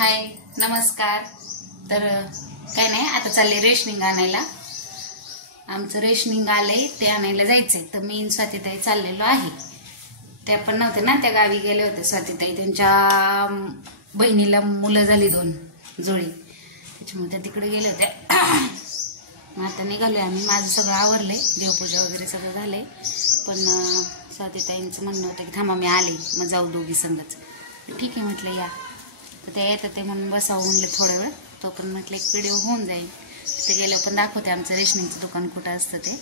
हाय नमस्कार। तर काय नाही, आता चालले रेशनिंग आणायला। आमचं रेशनिंग आलंय, ते आणायला जायचंय। तर मी स्वातीताई चाललेलो आहे। त्या पण नव्हते ना, त्या गावी गेले होते स्वातीताई। त्यांच्या बहिणीला मुलं झाली 2 जोडी, त्याच्यामुळे त्या तिकडे गेले होते। मग आता निघालोय आम्ही। माझं सगळं आवरलंय, देवपूजा वगैरे सगळं झालंय। पण स्वातीताईंचं म्हणणं होतं की थांबा मी आले, मग जाऊ दोघी संगच। ठीक आहे म्हटलं या। तर ते येतात ते म्हणून बसावं म्हणले थोडा वेळ, तो पण म्हटलं एक व्हिडिओ होऊन जाईल। ते गेलं पण दाखवते आमचं रेशनिंगचं दुकान कुठं असतं ते।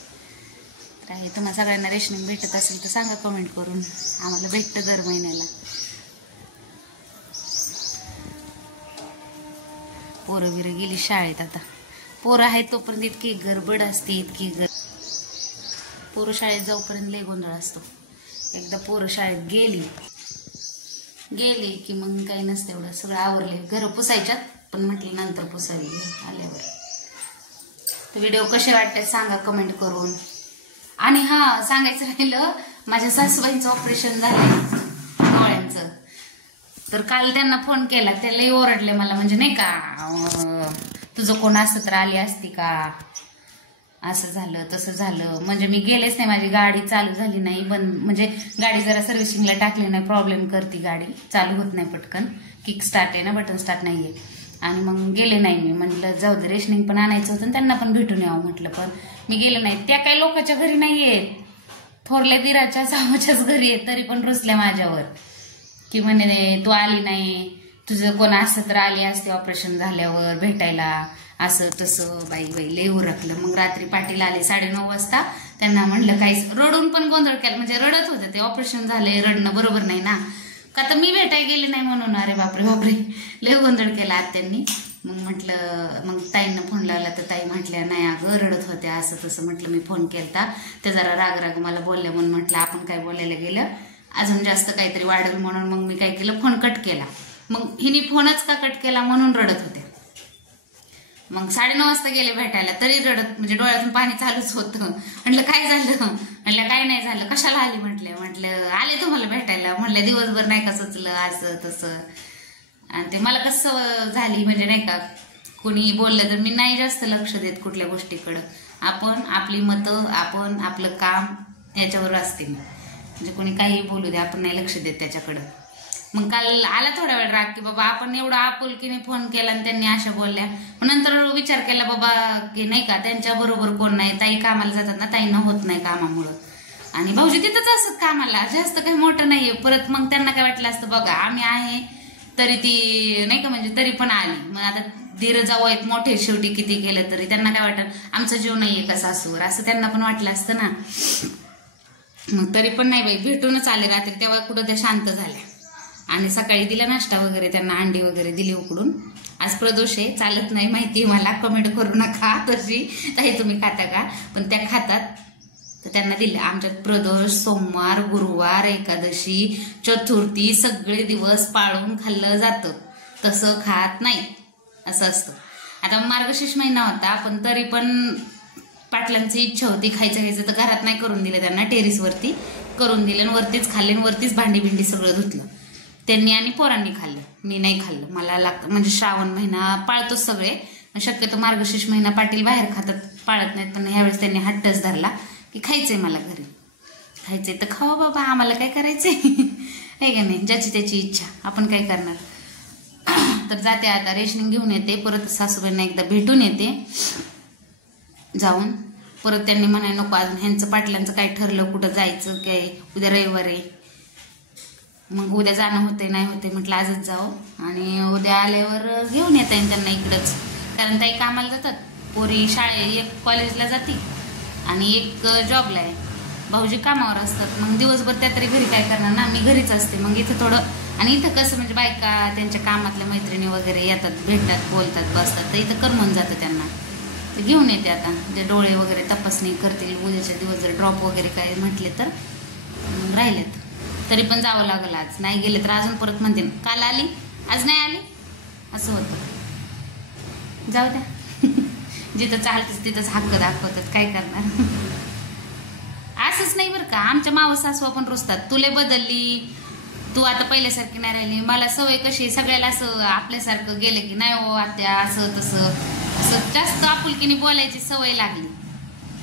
तर आहे, तुम्हाला सगळ्यांना रेशनिंग भेटत असेल तर सांगा कमेंट करून। आम्हाला भेटतं दर महिन्याला। पोरं बिरं गेली शाळेत। आता पोरं आहेत तोपर्यंत इतकी गडबड असते, इतकी पोरं शाळेत जाऊपर्यंत लय गोंधळ असतो। एकदा पोरं शाळेत गेली की मग काही नसतं, एवढं सगळं आवरले। घर पुसायच्यात, पण म्हटलं नंतर पुसायला आल्यावर। तर व्हिडिओ कसे वाटते सांगा कमेंट करून। आणि हा सांगायचं राहिलं, माझ्या सासूबाईंचं ऑपरेशन झालंय डोळ्यांचं। तर काल त्यांना फोन केला, ते लई ओरडले मला, म्हणजे नाही का तुझं कोण असतं तर आली असती का, असं झालं तसं झालं। म्हणजे मी गेलेच नाही, माझी गाडी चालू झाली नाही, म्हणजे गाडी जरा सर्व्हिसिंगला टाकली नाही, प्रॉब्लेम करते गाडी, चालू होत नाही पटकन। किक स्टार्ट आहे ना, बटन स्टार्ट नाहीये। आणि मग गेले नाही मी, म्हटलं जाऊ दे, रेशनिंग पण आणायचं होतं त्यांना पण भेटून यावं म्हटलं, पण मी गेले नाही। त्या काही लोकांच्या घरी नाहीयेत, थोरल्या दिराच्या सावाच्याच घरी आहेत, तरी पण रुसल्या माझ्यावर की म्हणे तू आली नाही, तुझं कोण असतं तर आली असते ऑपरेशन झाल्यावर भेटायला, असं तसं। बाई लय उरकलं। मग रात्री पाटील आले 9:30 वाजता। त्यांना म्हणलं काही, रडून पण गोंधळ केला, म्हणजे रडत होते ते, ऑपरेशन झाले, रडणं बरोबर नाही ना, का तर मी भेटायला गेले नाही म्हणून। अरे बापरे बापरे, लय गोंधळ केला आत्यांनी। मग म्हटलं, मग ताईंना फोन लावला तर ताई म्हटल्या नाही अगं रडत होत्या, असं तसं। म्हटलं मी फोन केलता, त्या जरा राग मला बोलल्या, म्हणून म्हटलं आपण काय बोलायला गेलं, अजून जास्त काहीतरी वाढेल म्हणून मग मी काय केलं, फोन कट केला। मग हिने फोनच का कट केला म्हणून रडत होते। मग 9:30 वाजता गेले भेटायला, तरी रडत, म्हणजे डोळ्यातून पाणी चालूच होतं। म्हटलं काय झालं, म्हटलं काय नाही झालं, कशाला आली म्हटलं आले तुम्हाला भेटायला, म्हटलं दिवसभर नाही का सुचलं, असं तसं। आणि ते मला कसं झाली, म्हणजे नाही का कुणी बोललं तर मी नाही जास्त लक्ष देत कुठल्या गोष्टीकडं। आपण आपली मतं, आपण आपलं काम याच्यावर असते मी, म्हणजे कोणी काही बोलू दे, आपण नाही लक्ष देत त्याच्याकडं। मग काल आला थोडा वेळ राग की बाबा आपण एवढा आपुलकीने फोन केला आणि त्यांनी अशा बोलल्या। मग नंतर विचार केला बाबा की नाही का त्यांच्या बरोबर कोण नाही, ताई कामाला जातात ना, ताईंना होत नाही कामामुळं, आणि भाऊजी तिथंच असत कामाला, जास्त काही मोठं नाहीये। परत मग त्यांना काय वाटलं असतं, बघा आम्ही आहे तरी ती नाही का, म्हणजे तरी पण आली। मग आता धीर जाऊ आहेत मोठे, शेवटी किती केलं तरी त्यांना काय वाटत आमचा जीव नाहीये का सासूवर, असं त्यांना पण वाटलं असतं ना। मग तरी पण नाही बाई, भेटूनच आले रात्री, तेव्हा कुठं त्या शांत झाल्या। आणि सकाळी दिला नाश्ता वगैरे, त्यांना अंडी वगैरे दिली उकडून। आज प्रदोष आहे, चालत नाही माहिती मला, कमेंट करू नका तशी ताई तुम्ही खाता का, पण त्या खातात, तर त्यांना दिले। आमच्यात प्रदोष, सोमवार, गुरुवार, एकादशी, चतुर्थी सगळे दिवस पाळून खाल्लं जातं, तसं खात नाही, असं असतं। आता मार्गशीर्ष महिना होता, पण तरी पण पाटलांची इच्छा होती खायचं तर घरात नाही करून दिलं त्यांना, टेरिसवरती करून दिलं, वरतीच खाल्ले, वरतीच भांडी बिंडी सगळं धुतलं त्यांनी, आणि पोरांनी खाल्लं, मी नाही खाल्लं। मला लागतं, म्हणजे श्रावण महिना पाळतोच सगळे, शक्यतो मार्गशीर्ष महिना पाटील बाहेर खातात, पाळत नाहीत, पण ह्यावेळेस त्यांनी हट्टच धरला की खायचंय मला, घरी खायचंय तर खावा बाबा, आम्हाला काय करायचंय आहे का नाही, ज्याची त्याची इच्छा, आपण काय करणार। तर जाते आता, रेशनिंग घेऊन येते, परत सासूबाईंना एकदा भेटून येते जाऊन। परत त्यांनी म्हणाय नको अजून ह्यांचं पाटलांचं काय ठरलं, कुठं जायचं काय, उद्या रविवार आहे, मग उद्या जाणं होते नाही होते, म्हटलं आजच जाऊ, आणि उद्या आल्यावर घेऊन येता येईल त्यांना इकडंच, कारण ताई कामाला जातात, पोरी एक कॉलेजला जाते आणि एक जॉबला आहे, भाऊजी कामावर असतात। मग दिवसभर त्या तरी घरी काय करणार ना, मी घरीच असते। मग इथं थोडं, आणि इथं कसं म्हणजे बायका त्यांच्या कामातल्या मैत्रिणी वगैरे येतात, भेटतात, बोलतात, बसतात, तर इथं करमून जातं त्यांना। ते घेऊन येते आता, जे डोळे वगैरे तपासणी करतील, उद्याच्या दिवस जर ड्रॉप वगैरे काय म्हटले तर राहिलेत, तरी पण जावं लागलं। आज नाही गेले तर अजून परत म्हणते काल आली आज नाही आली, असं होतं। जाऊ द्या, जिथं चालतेच तिथंच हक्क दाखवतात, काय करणार। असंच नाही बरं का, आमच्या मावस सासू पण रुसतात, तुले बदलली, तू आता पहिल्यासारखी नाही राहिली. मला सवय कशी सगळ्याला असं आपल्यासारखं गेलं की नाही हो आत्या असं तसं असं जास्त आपुलकीने बोलायची सवय लागली.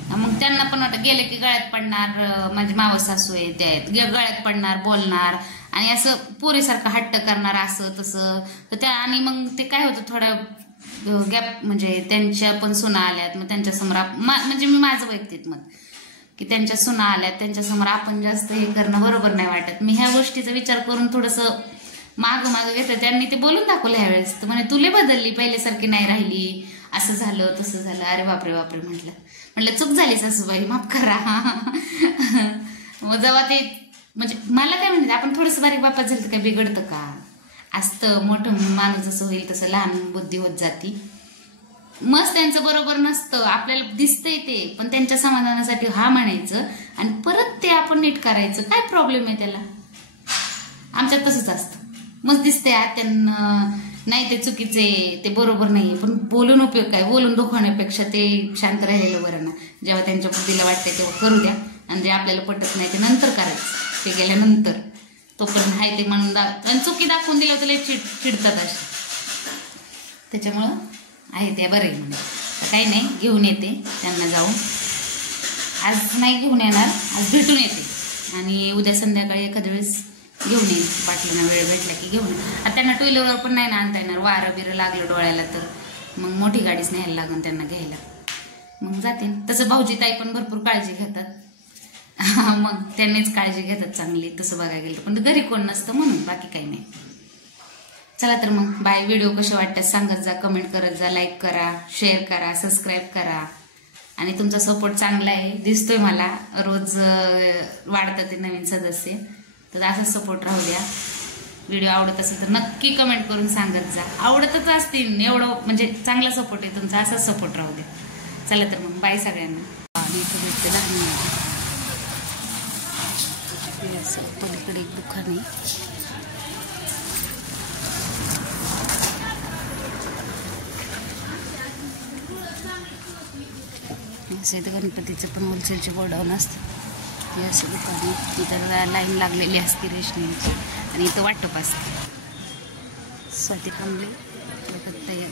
मग त्यांना पण वाटत गेलं की गळ्यात पडणार, माझी मावस सासू आहे त्या आहेत, गळ्यात पडणार, बोलणार आणि असं पोरीसारखं हट्ट करणार असं तसं. तर त्या आणि मग ते काय होतं थोडं गॅप म्हणजे त्यांच्या पण सुना आल्यात, मग त्यांच्यासमोर म्हणजे मी माझं वैयक्तिक मत की त्यांच्या सुना आल्यात त्यांच्यासमोर आपण जास्त हे करणं बरोबर नाही वाटत. मी ह्या गोष्टीचा विचार करून थोडंसं मागं घेतलं. त्यांनी ते बोलून दाखवलं ह्यावेळेस. तर म्हणे तुले बदलली, पहिल्यासारखी नाही राहिली, असं झालं तसं झालं. अरे बापरे बापरे म्हटलं चूक झाली सासूबाई, माफ करा. मग जेव्हा ते म्हणजे मला काय म्हणते आपण थोडंसं बारीक बापात झालं तर काय बिघडतं का? असतं मोठं माणूस जसं होईल तसं लहान बुद्धी होत जाती. मस्त त्यांचं बरोबर नसतं, आपल्याला दिसतंय ते, पण त्यांच्या समाधानासाठी हा म्हणायचं आणि परत ते आपण नीट करायचं. काय प्रॉब्लेम आहे त्याला? आमच्यात तसंच असतं. मस्त दिसतंय त्यांना नाही ते चुकीचे ते बरोबर नाहीये, पण बोलून उपयोग काय? बोलून दुखवण्यापेक्षा ते शांत राहिलेलं बरं ना. जेव्हा त्यांच्या बुद्धीला वाटतंय तेव्हा करू द्या आणि जे आपल्याला पटत नाही ते नंतर करायचं. ते गेल्यानंतर तोपर्यंत आहे ते म्हणून आणि चुकी दाखवून दिलं तर चिडतात असे. त्याच्यामुळं आहे त्या बरं आहे म्हणजे काही नाही. घेऊन येते त्यांना जाऊन. आज नाही घेऊन येणार, आज भेटून येते आणि उद्या संध्याकाळी एखाद्या वेळेस घेऊन येईल. पाटलांना वेळ भेटला की घेऊन येईल. आता त्यांना टू व्हीलरवर पण नाही ना आणता येणार, वारं बिरं लागलं डोळ्याला तर मग मोठी गाडीच न्यायला लागून त्यांना घ्यायला. मग जाते. तसं भाऊजी ताई पण भरपूर काळजी घेतात. मग त्यांनीच काळजी घेतात चांगली तसं बघायला गेलं. पण घरी कोण नसतं म्हणून, बाकी काही नाही. चला तर मग बाय. व्हिडिओ कसे वाटतात सांगत जा, कमेंट करत जा, लाईक करा, शेअर करा, सबस्क्राईब करा. आणि तुमचा सपोर्ट चांगला आहे दिसतोय मला. रोज वाढतात ते नवीन सदस्य, तर असाच सपोर्ट राहू द्या. व्हिडिओ आवडत असेल तर नक्की कमेंट करून सांगत जा. आवडतच असतील एवढं म्हणजे चांगला सपोर्ट आहे तुमचा, असाच सपोर्ट राहू द्या. चला तर मग बाय सगळ्यांना. पलीकडे एक दुकान आहे. असं इथं गणपतीचं पण होलसेलचे गोडाऊन असतं. हे असं दुकान आहे. इथं लाईन लागलेली असते रेशनिंगची आणि इथं वाटप असते. स्वाती कांबळे तयार